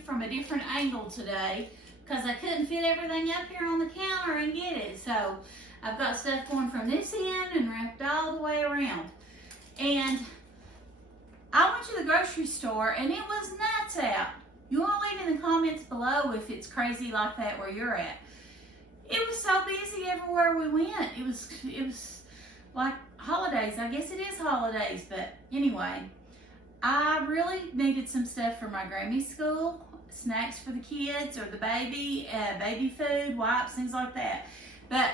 cube from a different angle today because I couldn't fit everything up here on the counter and get it. So I've got stuff going from this end and wrapped all the way around. And I went to the grocery store and it was nuts out. You all leave in the comments below if it's crazy like that where you're at. It was so busy everywhere we went. It was like holidays. I guess it is holidays, but anyway, I really needed some stuff for my Grammy's school, snacks for the kids or the baby, baby food, wipes, things like that. But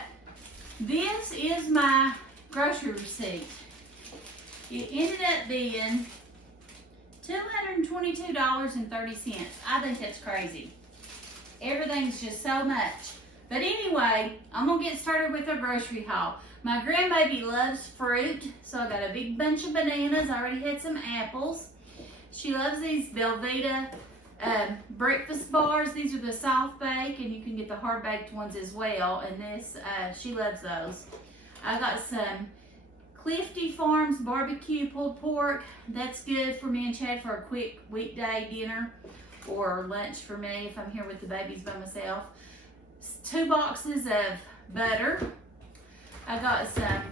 this is my grocery receipt. It ended up being $222.30. I think that's crazy. Everything's just so much. But anyway, I'm going to get started with our grocery haul. My grandbaby loves fruit, so I got a big bunch of bananas. I already had some apples. She loves these Belvita breakfast bars. These are the soft bake, and you can get the hard baked ones as well. And this, she loves those. I got some Clifty Farms barbecue pulled pork. That's good for me and Chad for a quick weekday dinner or lunch for me if I'm here with the babies by myself. 2 boxes of butter. I got some,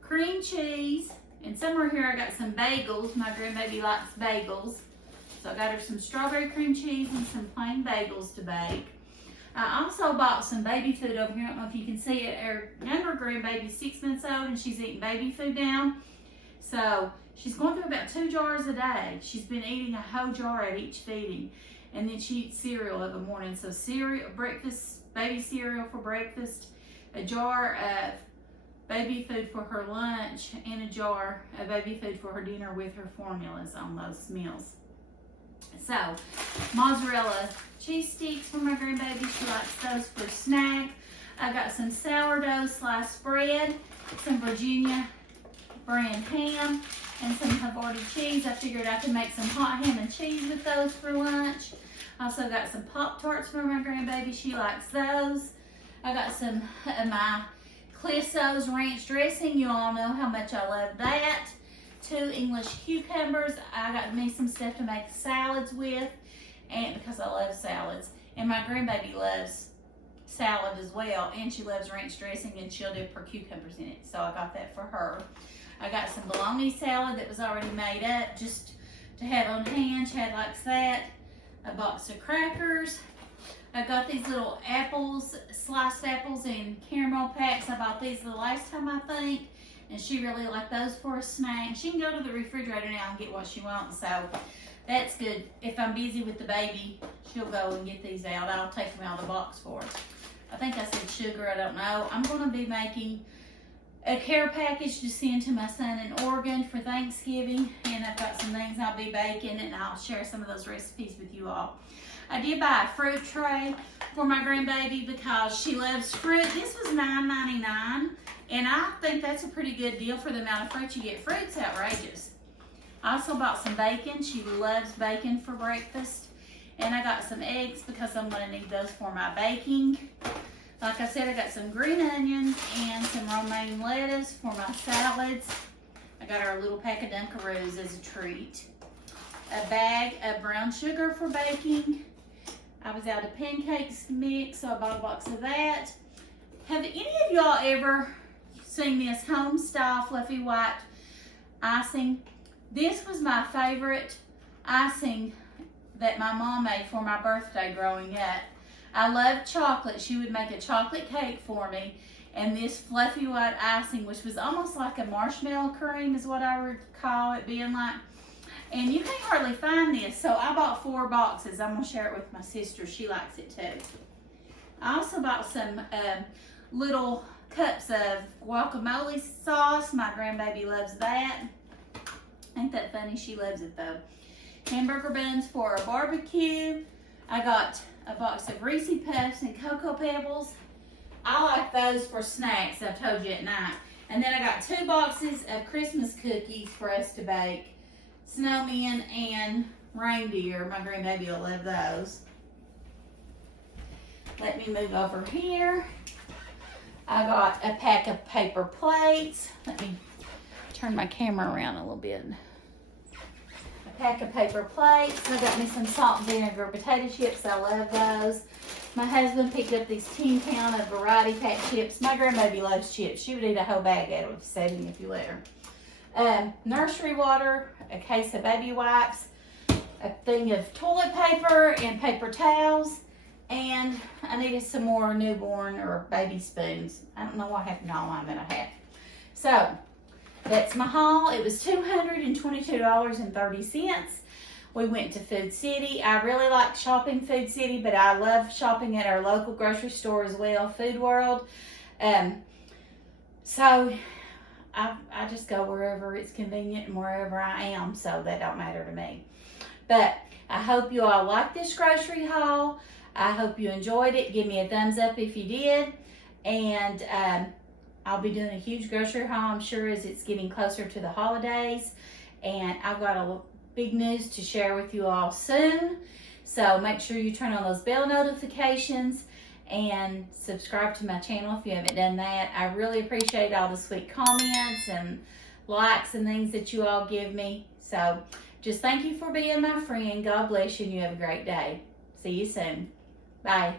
cream cheese. And somewhere here I got some bagels. My grandbaby likes bagels. So I got her some strawberry cream cheese and some plain bagels to bake. I also bought some baby food over here. I don't know if you can see it. Our younger grandbaby's 6 months old and she's eating baby food now. So she's going through about 2 jars a day. She's been eating a whole jar at each feeding. And then she eats cereal every morning. So cereal, breakfast, baby cereal for breakfast, a jar of baby food for her lunch, and a jar of baby food for her dinner with her formulas on those meals. So, mozzarella cheese sticks for my grandbaby. She likes those for snack. I got some sourdough sliced bread, some Virginia brand ham, and some Havarti cheese. I figured I could make some hot ham and cheese with those for lunch. Also got some Pop-Tarts for my grandbaby. She likes those. I got some of my Clisso's ranch dressing. You all know how much I love that. 2 English cucumbers. I got me some stuff to make salads with, and because I love salads. And my grandbaby loves salad as well, and she loves ranch dressing, and she'll dip her cucumbers in it. So I got that for her. I got some bologna salad that was already made up just to have on hand. Chad likes that. A box of crackers. I got these little apples, sliced apples in caramel packs. I bought these the last time, I think, and she really liked those for a snack. She can go to the refrigerator now and get what she wants, so that's good. If I'm busy with the baby, she'll go and get these out. I'll take them out of the box for her. I think I said sugar, I don't know. I'm going to be making a care package to send to my son in Oregon for Thanksgiving, and I've got some things I'll be baking, and I'll share some of those recipes with you all. I did buy a fruit tray for my grandbaby because she loves fruit. This was $9.99, and I think that's a pretty good deal for the amount of fruit you get. Fruit's outrageous. I also bought some bacon. She loves bacon for breakfast. And I got some eggs because I'm going to need those for my baking. Like I said, I got some green onions and some romaine lettuce for my salads. I got our little pack of Dunkaroos as a treat. A bag of brown sugar for baking. I was out of pancakes mix, so I bought a box of that. Have any of y'all ever seen this home style fluffy white icing? This was my favorite icing that my mom made for my birthday growing up. I loved chocolate. She would make a chocolate cake for me, and this fluffy white icing, which was almost like a marshmallow cream is what I would call it being like. And you can't hardly find this, so I bought 4 boxes. I'm going to share it with my sister. She likes it too. I also bought some little cups of guacamole sauce. My grandbaby loves that. Ain't that funny? She loves it though. Hamburger buns for a barbecue. I got a box of Reese Puffs and Cocoa Pebbles. I like those for snacks, I've told you at night. And then I got 2 boxes of Christmas cookies for us to bake. Snowmen and reindeer. My grandbaby will love those. Let me move over here. I got a pack of paper plates. Let me turn my camera around a little bit. A pack of paper plates. I got me some salt and vinegar potato chips. I love those. My husband picked up these 10 count of variety pack chips. My grandbaby loves chips. She would eat a whole bag out of 7 if you let her. Nursery water, a case of baby wipes, a thing of toilet paper and paper towels, and I needed some more newborn or baby spoons. I don't know what happened to all mine that I had. So that's my haul. It was $222.30. We went to Food City. I really like shopping Food City, but I love shopping at our local grocery store as well, Food World. So I just go wherever it's convenient and wherever I am, so that don't matter to me. But I hope you all like this grocery haul. I hope you enjoyed it. Give me a thumbs up if you did. And I'll be doing a huge grocery haul, I'm sure, as it's getting closer to the holidays. And I've got a big news to share with you all soon. So make sure you turn on those bell notifications and subscribe to my channel if you haven't done that. I really appreciate all the sweet comments and likes and things that you all give me. So just thank you for being my friend. God bless you and you have a great day. See you soon. Bye.